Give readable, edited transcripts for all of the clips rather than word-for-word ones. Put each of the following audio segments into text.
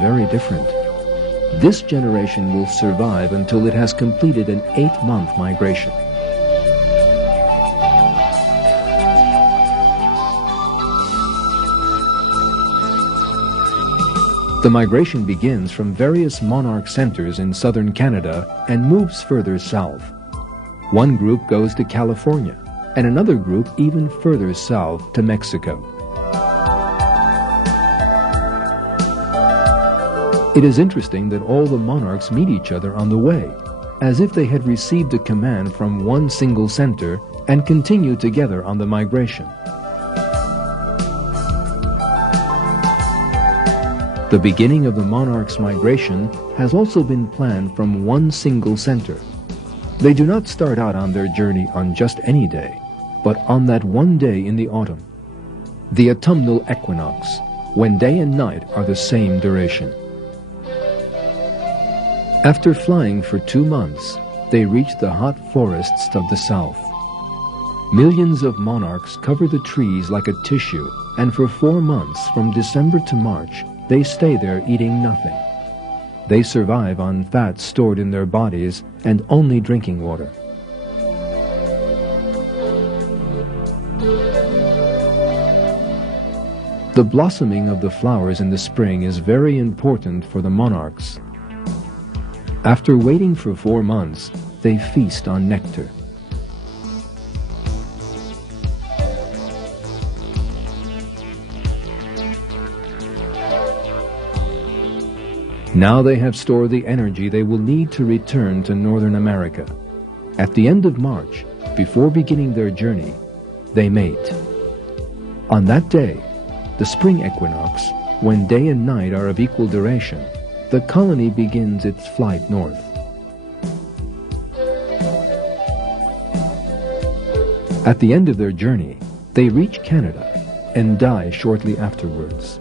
very different. This generation will survive until it has completed an 8-month migration. The migration begins from various monarch centers in southern Canada and moves further south. One group goes to California, and another group even further south to Mexico. It is interesting that all the monarchs meet each other on the way, as if they had received a command from one single center and continue together on the migration. The beginning of the monarch's migration has also been planned from one single center. They do not start out on their journey on just any day, but on that one day in the autumn, the autumnal equinox, when day and night are the same duration. After flying for 2 months, they reach the hot forests of the south. Millions of monarchs cover the trees like a tissue, and for 4 months, from December to March, they stay there eating nothing. They survive on fat stored in their bodies and only drinking water. The blossoming of the flowers in the spring is very important for the monarchs. After waiting for 4 months, they feast on nectar. Now they have stored the energy they will need to return to Northern America. At the end of March, before beginning their journey, they mate. On that day, the spring equinox, when day and night are of equal duration, the colony begins its flight north. At the end of their journey, they reach Canada and die shortly afterwards.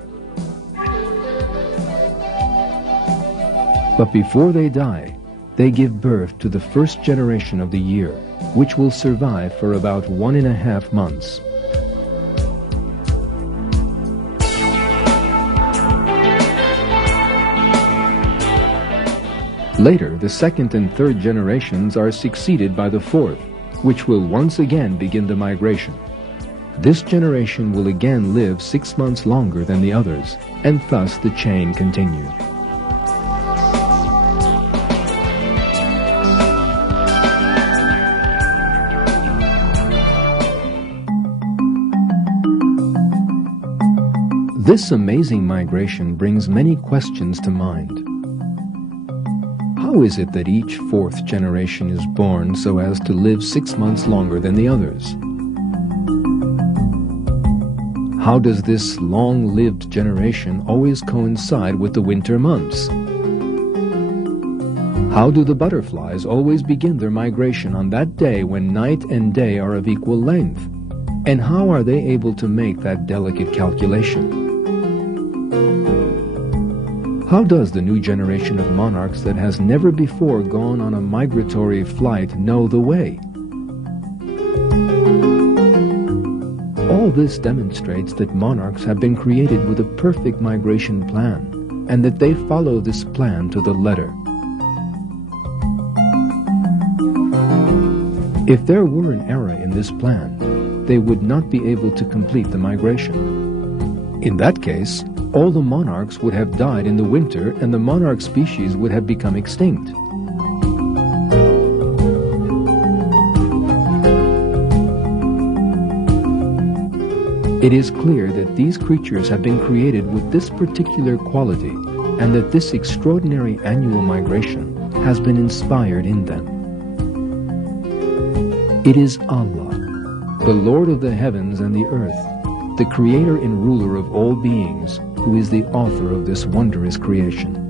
But before they die, they give birth to the first generation of the year, which will survive for about 1.5 months. Later, the second and third generations are succeeded by the fourth, which will once again begin the migration. This generation will again live 6 months longer than the others, and thus the chain continues. This amazing migration brings many questions to mind. How is it that each fourth generation is born so as to live 6 months longer than the others? How does this long-lived generation always coincide with the winter months? How do the butterflies always begin their migration on that day when night and day are of equal length? And how are they able to make that delicate calculation? How does the new generation of monarchs that has never before gone on a migratory flight know the way? All this demonstrates that monarchs have been created with a perfect migration plan, and that they follow this plan to the letter. If there were an error in this plan, they would not be able to complete the migration. In that case, all the monarchs would have died in the winter and the monarch species would have become extinct. It is clear that these creatures have been created with this particular quality and that this extraordinary annual migration has been inspired in them. It is Allah, the Lord of the heavens and the earth, the creator and ruler of all beings, who is the author of this wondrous creation.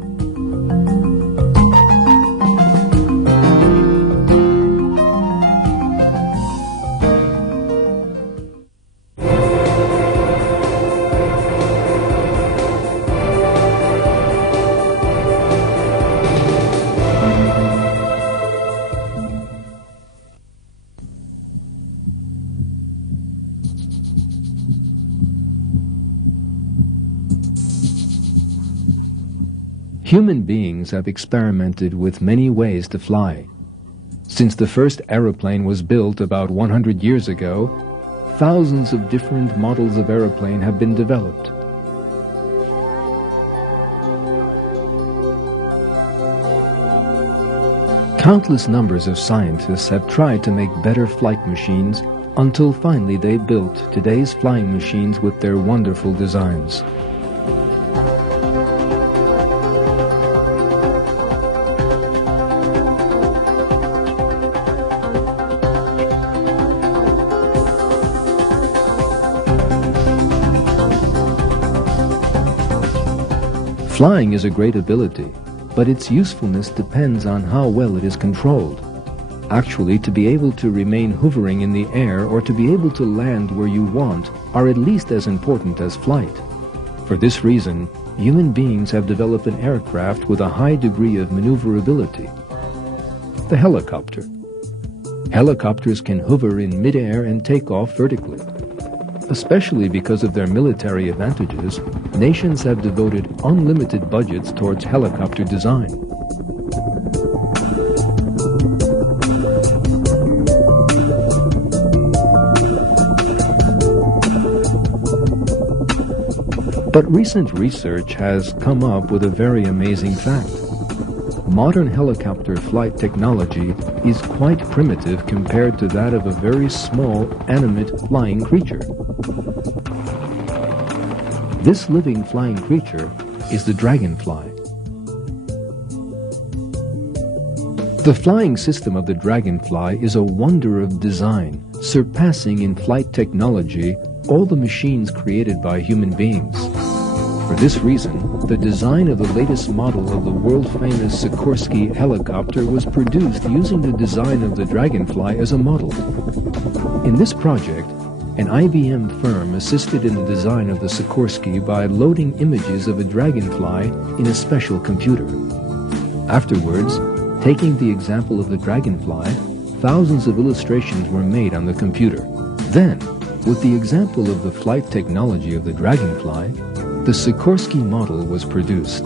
Human beings have experimented with many ways to fly. Since the first aeroplane was built about 100 years ago, thousands of different models of aeroplane have been developed. Countless numbers of scientists have tried to make better flight machines until finally they built today's flying machines with their wonderful designs. Flying is a great ability, but its usefulness depends on how well it is controlled. Actually, to be able to remain hovering in the air or to be able to land where you want are at least as important as flight. For this reason, human beings have developed an aircraft with a high degree of maneuverability. The helicopter. Helicopters can hover in mid-air and take off vertically. Especially because of their military advantages, nations have devoted unlimited budgets towards helicopter design. But recent research has come up with a very amazing fact. Modern helicopter flight technology is quite primitive compared to that of a very small, animate flying creature. This living flying creature is the dragonfly. The flying system of the dragonfly is a wonder of design, surpassing in flight technology all the machines created by human beings. For this reason, the design of the latest model of the world-famous Sikorsky helicopter was produced using the design of the dragonfly as a model. In this project, an IBM firm assisted in the design of the Sikorsky by loading images of a dragonfly in a special computer. Afterwards, taking the example of the dragonfly, thousands of illustrations were made on the computer. Then, with the example of the flight technology of the dragonfly, the Sikorsky model was produced.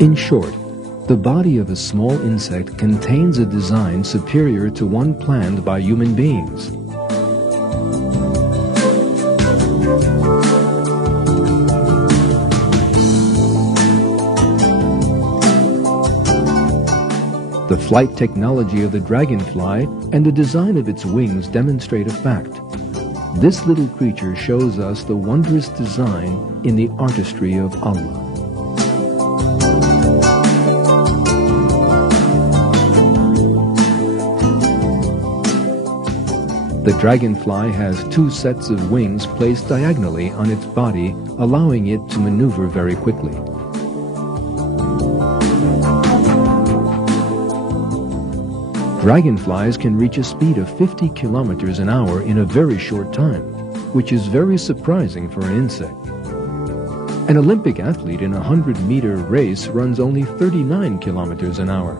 In short, the body of a small insect contains a design superior to one planned by human beings. The flight technology of the dragonfly and the design of its wings demonstrate a fact. This little creature shows us the wondrous design in the artistry of Allah. The dragonfly has two sets of wings placed diagonally on its body, allowing it to maneuver very quickly. Dragonflies can reach a speed of 50 kilometers an hour in a very short time, which is very surprising for an insect. An Olympic athlete in a 100-meter race runs only 39 kilometers an hour.